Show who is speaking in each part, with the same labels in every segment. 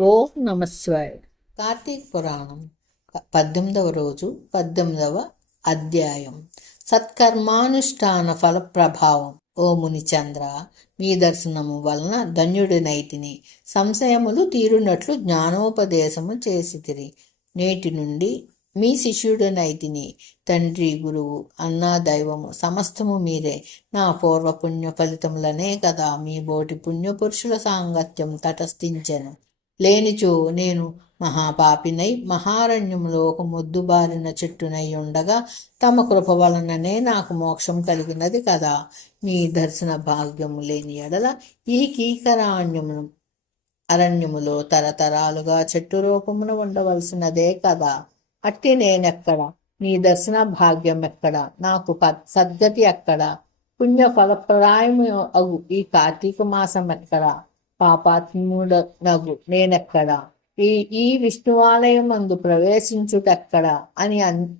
Speaker 1: ఓం నమస్వాయ
Speaker 2: కార్తీక పురాణం పద్దెనిమిదవ రోజు పద్దెనిమిదవ అధ్యాయం. సత్కర్మానుష్ఠాన ఫల ప్రభావం ఓ మునిచంద్ర మీ దర్శనము వలన ధన్యుడినైతిని సంశయములు తీరునట్లు జ్ఞానోపదేశము చేసితిరి. నేటి నుండి మీ శిష్యుడినైతిని తండ్రి గురువు అన్నా దైవము సమస్తము మీరే. నా పూర్వ పుణ్య ఫలితములనే కదా మీ బోటి పుణ్యపురుషుల సాంగత్యం తటస్థించెను. లేనిచో నేను మహాపాపినై మహారణ్యములో ఒక మొద్దుబారిన చెట్టునై ఉండగా తమ కృప వలననే నాకు మోక్షం కలిగినది కదా. మీ దర్శన భాగ్యము లేని ఎడల ఈ కీకరాణ్యమును అరణ్యములో తరతరాలుగా చెట్టు రూపమున ఉండవలసినదే కదా. అట్టి నేనెక్కడ? నీ దర్శన భాగ్యం ఎక్కడ? నాకు సద్గతి ఎక్కడ? పుణ్య ఫలప్రాయము అగు ఈ కార్తీక మాసం ఎక్కడ? పాపాత్ముడ నేనెక్కడా నేనెక్కడ? ఈ ఈ విష్ణువాలయం అందు ప్రవేశించుటెక్కడ? అని అన్-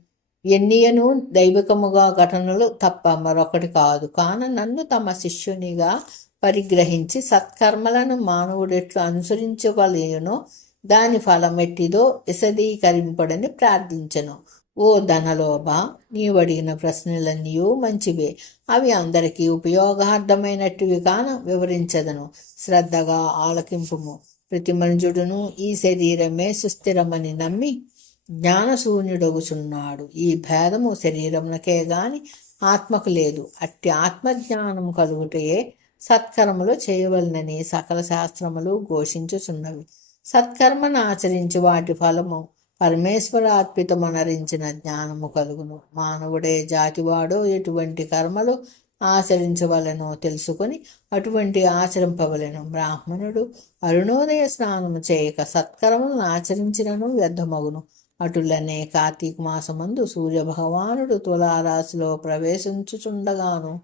Speaker 2: ఎన్నియను దైవికముగా ఘటనలు తప్ప మరొకటి కాదు. కాన నన్ను తమ శిష్యునిగా పరిగ్రహించి సత్కర్మలను మానవుడెట్లు అనుసరించగలిగినో దాని ఫలమెట్టిదో విశదీకరింపడని ప్రార్థించను. ఓ ధనలోభ నీవడిగిన ప్రశ్నలన్నీ మంచివే. అవి అందరికీ ఉపయోగార్థమైనట్టువి కాన వివరించదను. శ్రద్ధగా ఆలకింపుము. ప్రతి మనుజుడును ఈ శరీరమే సుస్థిరమని నమ్మి జ్ఞానశూన్యుడగుచున్నాడు. ఈ భేదము శరీరమునకే గాని ఆత్మకు లేదు. అట్టి ఆత్మజ్ఞానము కలుగుటయే సత్కర్మలు చేయవలనని సకల శాస్త్రములు ఘోషించుచున్నవి. సత్కర్మను ఆచరించి వాటి ఫలము పరమేశ్వరార్పితమనరించిన జ్ఞానము కలుగును. మానవుడే జాతివాడో ఎటువంటి కర్మలు ఆచరించవలెనో తెలుసుకొని అటువంటి ఆచరింపవలెను. బ్రాహ్మణుడు అరుణోదయ స్నానము చేయక సత్కర్మలను ఆచరించినను వ్యర్థమగును. అటులనే కార్తీక మాసమందు సూర్య భగవానుడు తులారాశిలో ప్రవేశించుచుండగాను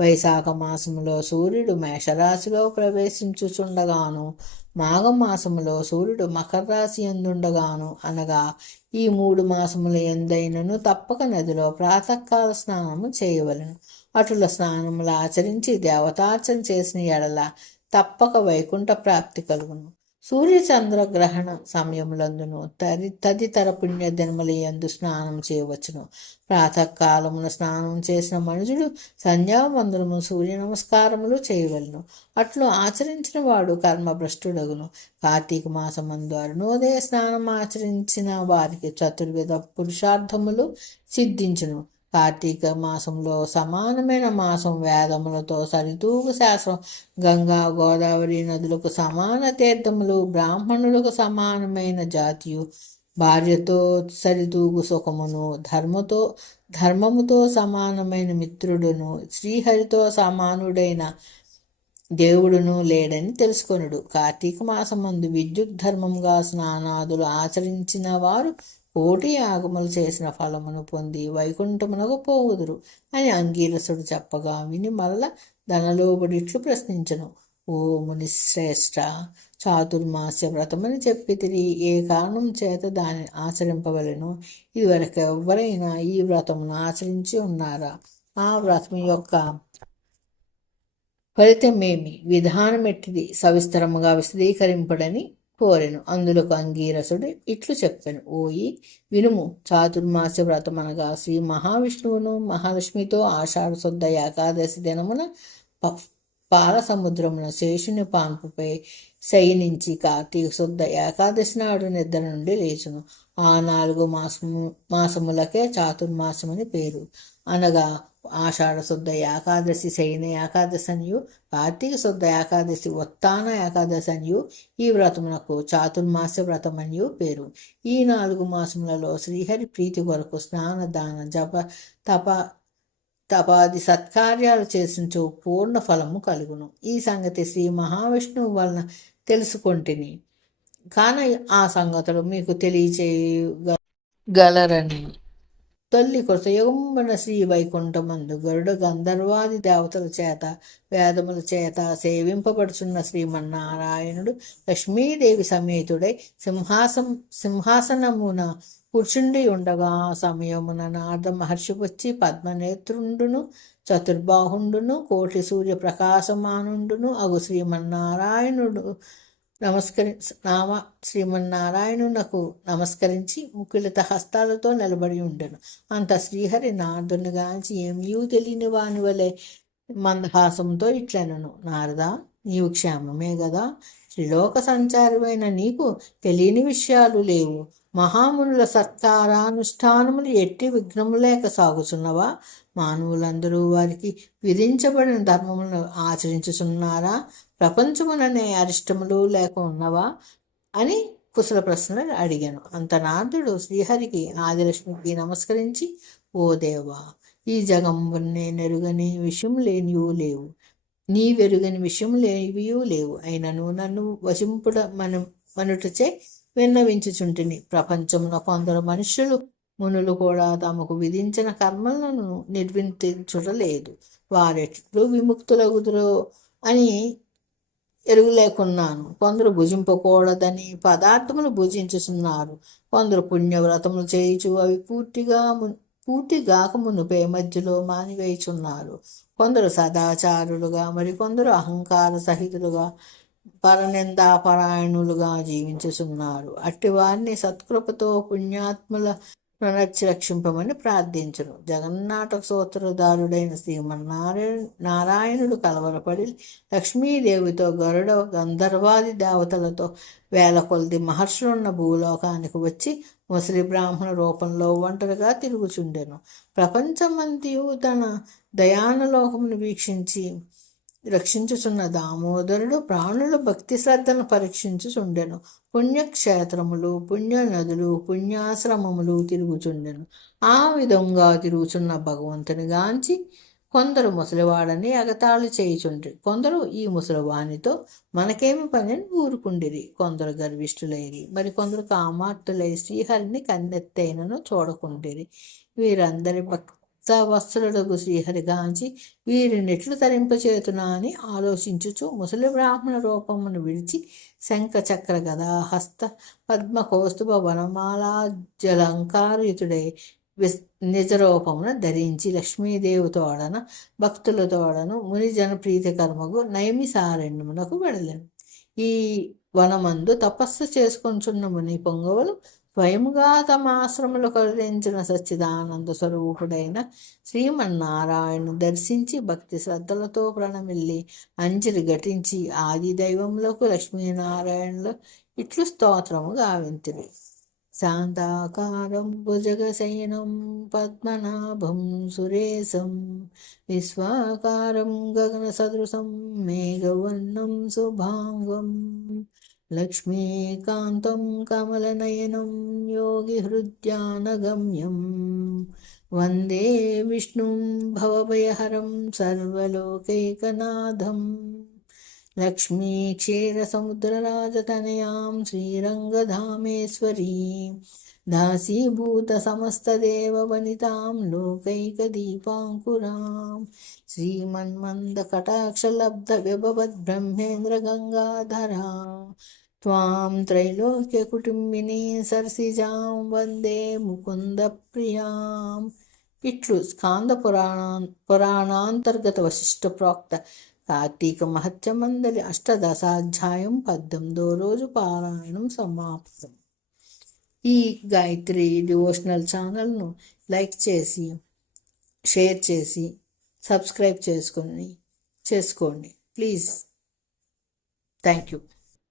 Speaker 2: వైశాఖ మాసములో సూర్యుడు మేషరాశిలో ప్రవేశించుచుండగాను మాఘమాసములో సూర్యుడు మకర రాశి ఎందుండగాను అనగా ఈ మూడు మాసముల ఎందైనను తప్పక నదిలో ప్రాతకాల స్నానము చేయవలెను. అటుల స్నానములు ఆచరించి దేవతార్చన చేసిన ఎడల తప్పక వైకుంఠ ప్రాప్తి కలుగును. సూర్య గ్రహణ సమయములందును తది తదితర పుణ్య దినముల యందు స్నానం చేయవచ్చును. ప్రాతకాలమున స్నానం చేసిన మనుషుడు సంధ్యావందనము సూర్య నమస్కారములు చేయవలను. అట్లు ఆచరించిన వాడు కర్మభ్రష్టుడగును. కార్తీక మాసమందు అరుణోదయ స్నానం ఆచరించిన వారికి చతుర్విధ పురుషార్థములు సిద్ధించును. కార్తీక మాసంలో సమానమైన మాసం వేదములతో సరితూగు శాస్త్రం. గంగా గోదావరి నదులకు సమాన తీర్థములు బ్రాహ్మణులకు సమానమైన జాతియు భార్యతో సరితూగు సుఖమును ధర్మతో ధర్మముతో సమానమైన మిత్రుడును శ్రీహరితో సమానుడైన దేవుడును లేడని తెలుసుకొనుడు. కార్తీక మాసమందు విద్యుత్ ధర్మంగా స్నానాదులు ఆచరించిన వారు కోటి యాగములు చేసిన ఫలమును పొంది వైకుంఠమునకు పోవుదురు అని అంగీరసుడు చెప్పగా విని మరల ధనలోబడిట్లు ప్రశ్నించను. ఓ మునిశ్రేష్ట చాతుర్మాస్య వ్రతమని చెప్పితిరి ఏ కారణం చేత దానిని ఆచరింపవలను? ఇదివరకు ఎవరైనా ఈ వ్రతమును ఆచరించి ఉన్నారా? ఆ వ్రతం యొక్క ఫలితమేమి? విధానం ఎట్టిది సవిస్తరముగా విశదీకరింపడని కోరెను. అందులకు అంగీరసుడు ఇట్లు చెప్పాను ఓయి వినుము. చాతుర్మాస వ్రతం అనగా శ్రీ మహావిష్ణువును మహాలక్ష్మితో ఆషాఢ శుద్ధ ఏకాదశి దినమున ప- పాల సముద్రమున శేషుని పాన్పుపై శయనించి కార్తీక శుద్ధ ఏకాదశి నాడు నిద్ర నుండి లేచును. ఆ నాలుగు మాసము మాసములకే చాతుర్మాసమని పేరు. అనగా ఆషాఢ శుద్ధ ఏకాదశి శయన ఏకాదశి అనియు కార్తీక శుద్ధ ఏకాదశి ఉత్తాన ఏకాదశి అనియు ఈ వ్రతమునకు చాతుర్మాస వ్రతమనియు పేరు. ఈ నాలుగు మాసములలో శ్రీహరి ప్రీతి కొరకు స్నాన దాన జప తప తపాది సత్కార్యాలు చేసించు పూర్ణ ఫలము కలుగును. ఈ సంగతి శ్రీ మహావిష్ణువు వలన తెలుసుకొంటిని. కాన ఆ సంగతులు మీకు తెలియచేయగలరని. తొల్లి కృతయుగమున శ్రీ వైకుంఠమందు గరుడ గంధర్వాది దేవతల చేత వేదముల చేత సేవింపబడుచున్న శ్రీమన్నారాయణుడు లక్ష్మీదేవి సమేతుడై సింహాసం సింహాసనమున కూర్చుండి ఉండగా ఆ సమయమున నారద మహర్షి వచ్చి పద్మనేత్రుండును చతుర్బాహుండును కోటి సూర్య ప్రకాశమానుండును అగు శ్రీమన్నారాయణుడు నమస్కరి నామ శ్రీమన్నారాయణునకు నమస్కరించి ముకులిత హస్తాలతో నిలబడి ఉండెను. అంత శ్రీహరి నారదునిగాంచి ఏమీయూ తెలియని వాని వలె మందహాసంతో ఇట్లనను. నారదా నీవు క్షేమమే గదా. లోక సంచారమైన నీకు తెలియని విషయాలు లేవు. మహామునుల సత్కారానుష్ఠానములు ఎట్టి విఘ్నము లేక సాగుచున్నవా? మానవులందరూ వారికి విధించబడిన ధర్మములను ఆచరించుచున్నారా? ప్రపంచముననే అరిష్టములు లేక ఉన్నవా? అని కుశల ప్రశ్నలు అడిగాను. అంత నారదుడు శ్రీహరికి ఆదిలక్ష్మికి నమస్కరించి ఓ దేవా ఈ జగంబున్నే నెరుగని విషయం లేనియూ లేవు. నీ వెరుగని విషయం లేవియూ లేవు. అయినను నన్ను వశింపుడ మన మనుటచే విన్నవించుచుంటిని ప్రపంచమున కొందరు మనుషులు మునులు కూడా తమకు విధించిన కర్మలను నిర్వర్తించుటలేదు వారెట్లు విముక్తులగుదురో అని ఎరుగులేకున్నాను. కొందరు భుజింపకూడదని పదార్థములు భుజించుతున్నారు కొందరు పుణ్యవ్రతములు చేయుచు అవి పూర్తిగా పూర్తి గాక మునుపే మధ్యలో మానివేయుచున్నారు. కొందరు సదాచారులుగా మరికొందరు అహంకార సహితులుగా పరనిందాపరాయణులుగా జీవించుచున్నారు. అట్టి వారిని సత్కృపతో పుణ్యాత్ముల పునర్చి రక్షింపమని ప్రార్థించను. జగన్నాటక సూత్రధారుడైన శ్రీమన్నారాయణ నారాయణుడు కలవరపడి లక్ష్మీదేవితో గరుడ గంధర్వాది దేవతలతో వేల కొలది మహర్షులున్న భూలోకానికి వచ్చి ముసలి బ్రాహ్మణ రూపంలో ఒంటరిగా తిరుగుచుండెను. ప్రపంచమంతియు తన దయానలోకమును వీక్షించి రక్షించుచున్న దామోదరుడు ప్రాణుల భక్తి శ్రద్ధను పరీక్షించుచుండెను. పుణ్యక్షేత్రములు పుణ్య నదులు పుణ్యాశ్రమములు తిరుగుచుండెను. ఆ విధంగా తిరుగుచున్న భగవంతుని గాంచి కొందరు ముసలివాడని ఎగతాళి చేయుచుండ్రి. కొందరు ఈ ముసలివానితో మనకేమి పని అని ఊరుకుండిరి. కొందరు గర్విష్ఠులైరి. మరి కొందరు కామార్తులై శ్రీహరిని కన్నెత్తైనను చూడకుండిరి. వీరందరి భక్ వత్సలుడగు శ్రీహరిగాంచి వీరినెట్లు తరింపచేతునా అని ఆలోచించుచు ముసలి బ్రాహ్మణ రూపమును విడిచి శంఖ చక్ర గదా హస్త పద్మ కౌస్తుభ వనమాలా జలంకారయుతుడై నిజ రూపమున ధరించి లక్ష్మీదేవితోడన భక్తులతోడను మునిజన ప్రీతికర్మకు నైమిసారణ్యమునకు వెళ్ళను ఈ వనమందు తపస్సు చేసుకొంచున్న ముని పొంగవులు స్వయముగా తమ ఆశ్రములు కలిగించిన సచ్చిదానంద స్వరూపుడైన శ్రీమన్నారాయణను దర్శించి భక్తి శ్రద్ధలతో ప్రణమిల్లి అంజలి ఘటించి ఆది దైవములకు లక్ష్మీనారాయణులు ఇట్లు స్తోత్రము గావింతిరి. శాంతాకారం భుజగశయనం పద్మనాభం సురేశం విశ్వాకారం గగన సదృశం మేఘవర్ణం శుభాంగం लक्ष्मीकान्तं कमलनयनं योगिहृद्यानगम्यं वन्दे विष्णुं भवभयहरं सर्वलोकैकनाथं लक्ष्मीक्षीरसमुद्रराजतनयां श्रीरङ्गधामेश्वरीं दासीभूतसमस्तदेववनितां लोकैकदीपाङ्कुरां श्रीमन्मन्दकटाक्षलब्धव्यभवद्ब्रह्मेन्द्रगङ्गाधरा त्वां त्रैलोक्यकुटुम्बिनी सरसिजां వందే ముకుంద ప్రియాం ఇట్లు స్కాంద పురాణా పురాణాంతర్గత వశిష్ట ప్రోక్త కార్తీక మహత్యమందలి అష్టదశాధ్యాయం పద్దెనిమిదో రోజు పారాయణం సమాప్తం ఈ గాయత్రి డివోషనల్ ఛానల్ను లైక్ చేసి షేర్ చేసి సబ్స్క్రైబ్ చేసుకొని చేసుకోండి ప్లీజ్ థ్యాంక్ యూ